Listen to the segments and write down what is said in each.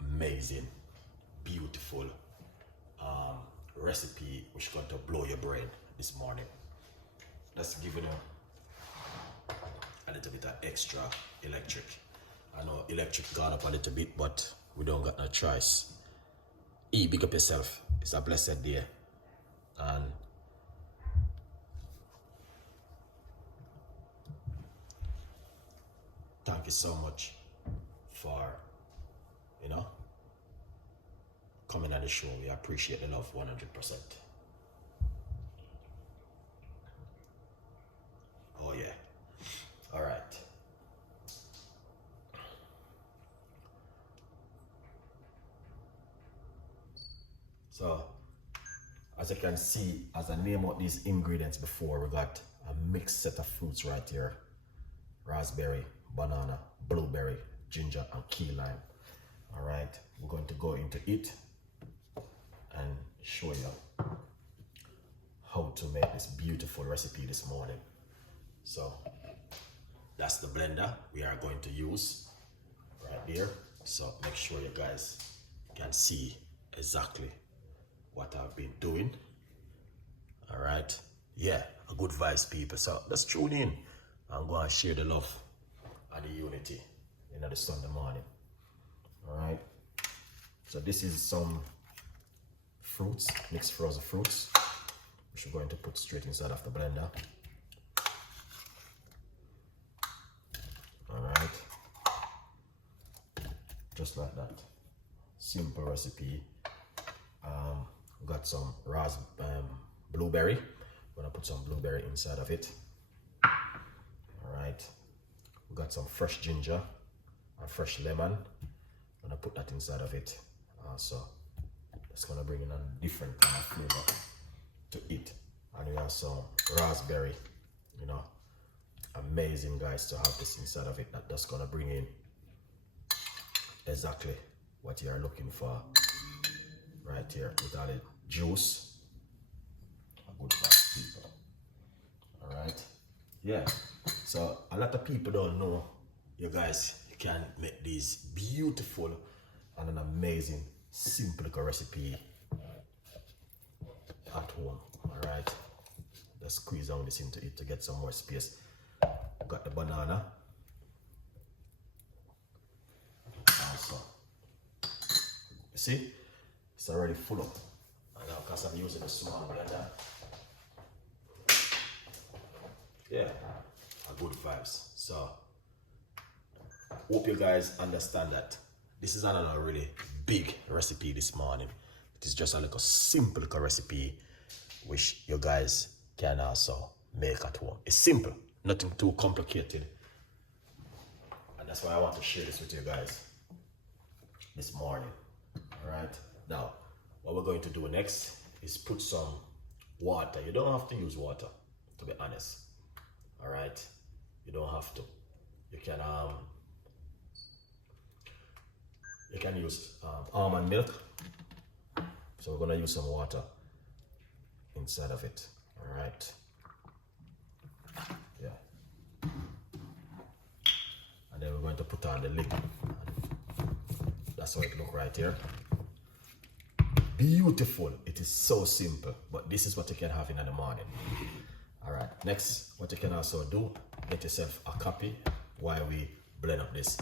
amazing, beautiful recipe which is going to blow your brain this morning. Let's give it a little bit of extra electric. I know electric gone up a little bit, but we don't got no choice. Big up yourself. It's a blessed day. And thank you so much for, coming on the show. We appreciate the love 100%. Oh yeah. All right. So, as you can see, as I name out these ingredients before, we got a mixed set of fruits right here. Raspberry, banana, blueberry, ginger, and key lime. All right, we're going to go into it and show you how to make this beautiful recipe this morning. So, that's the blender we are going to use right there. So make sure you guys can see exactly what I've been doing. All right, yeah, a good vibes, people. So let's tune in and go and share the love and the unity in the Sunday morning. All right, so this is some fruits, mixed frozen fruits, which we're going to put straight inside of the blender. All right, just like that. Simple recipe. We got some blueberry. I'm gonna put some blueberry inside of it. All right, we got some fresh ginger and fresh lemon. I'm gonna put that inside of it. So it's gonna bring in a different kind of flavor to it. And we have some raspberry. Amazing, guys, to have this inside of it. That's gonna bring in exactly what you are looking for right here with all the juice. A good fast people. All right, yeah. So a lot of people don't know you guys can make these beautiful and an amazing simple recipe at home. All right, let's squeeze down this into it to get some more space. Got the banana also. You see, it's already full up. And now, because I'm using a small blender, yeah, a good vibes. So, hope you guys understand that this is not a really big recipe this morning. It is just a little simple recipe which you guys can also make at home. It's simple, nothing too complicated. And that's why I want to share this with you guys this morning. All right, now what we're going to do next is put some water. You don't have to use water, to be honest. All right, you don't have to. You can use almond milk. So we're gonna use some water inside of it. All right, yeah. And then we're going to put on the lid. That's how it looks right here. Beautiful. It is so simple, but this is what you can have in the morning. All right, next, what you can also do, get yourself a copy while we blend up this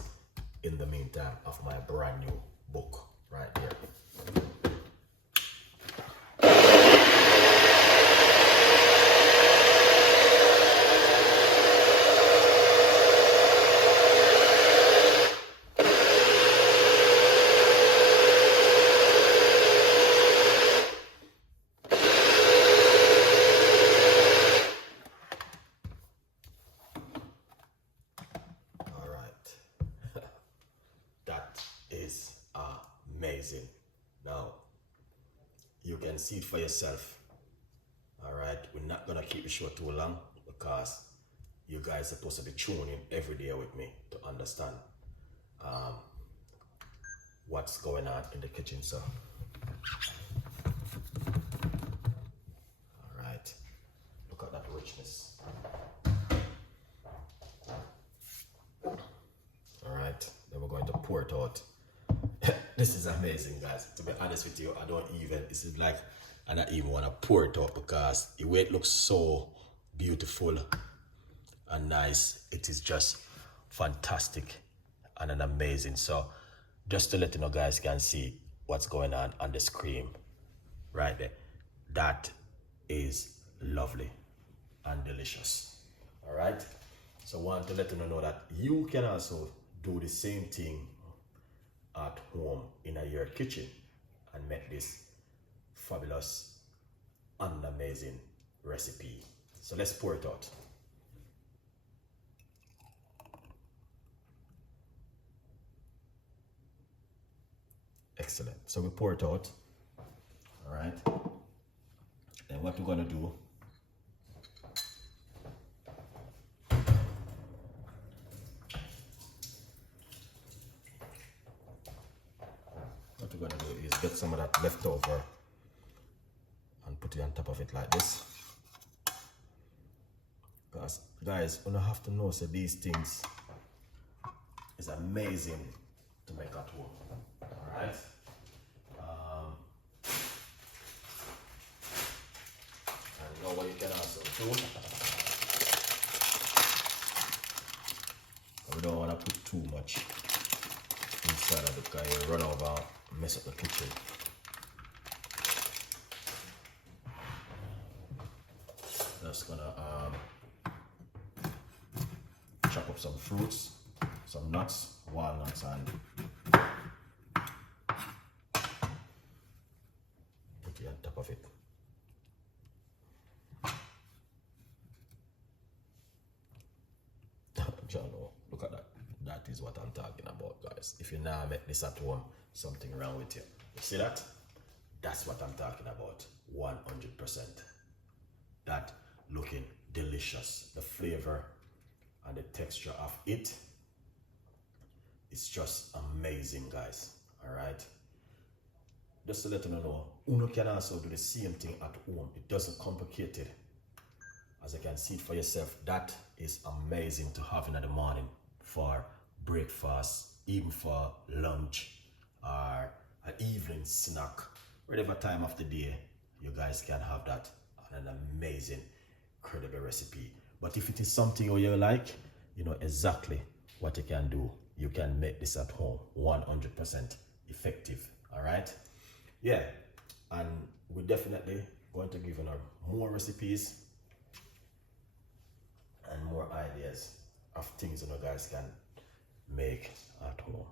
in the meantime of my brand new book right here. Amazing. Now you can see it for yourself. All right, we're not gonna keep the show too long because you guys are supposed to be tuning every day with me to understand what's going on in the kitchen. So all right, look at that richness. All right, then we're going to pour it out This is amazing, guys. To be honest with you, I don't even, this is like, I don't even want to pour it out because the way it looks so beautiful and nice. It is just fantastic and an amazing. So just to let you know, guys can see what's going on the screen right there. That is lovely and delicious. All right. So I want to let you know that you can also do the same thing at home in your kitchen and make this fabulous and amazing recipe. So let's pour it out. Excellent. So we pour it out. All right. Then what we're going to do, is get some of that leftover and put it on top of it like this. Because guys, you don't have to know, so these things is amazing to make at home. All right. And you know what you can also do. We don't want to put too much inside of it because you run over and mess up the kitchen. Just gonna chop up some fruits, some nuts, walnuts, and put it on top of it. Jano, look at that. That is what I'm talking about, guys. If you now make this at home, something wrong with you. You see that? That's what I'm talking about. 100%. That looking delicious. The flavor and the texture of it is just amazing, guys. All right. Just to let you know, you can also do the same thing at home. It doesn't complicate it. As you can see it for yourself, that is amazing to have in the morning for breakfast, even for lunch or an evening snack. Whatever time of the day, you guys can have that and an amazing, incredible recipe. But if it is something you like, you know exactly what you can do. You can make this at home, 100% effective. All right. Yeah, and we're definitely going to give you more recipes and more ideas of things you guys can make at home.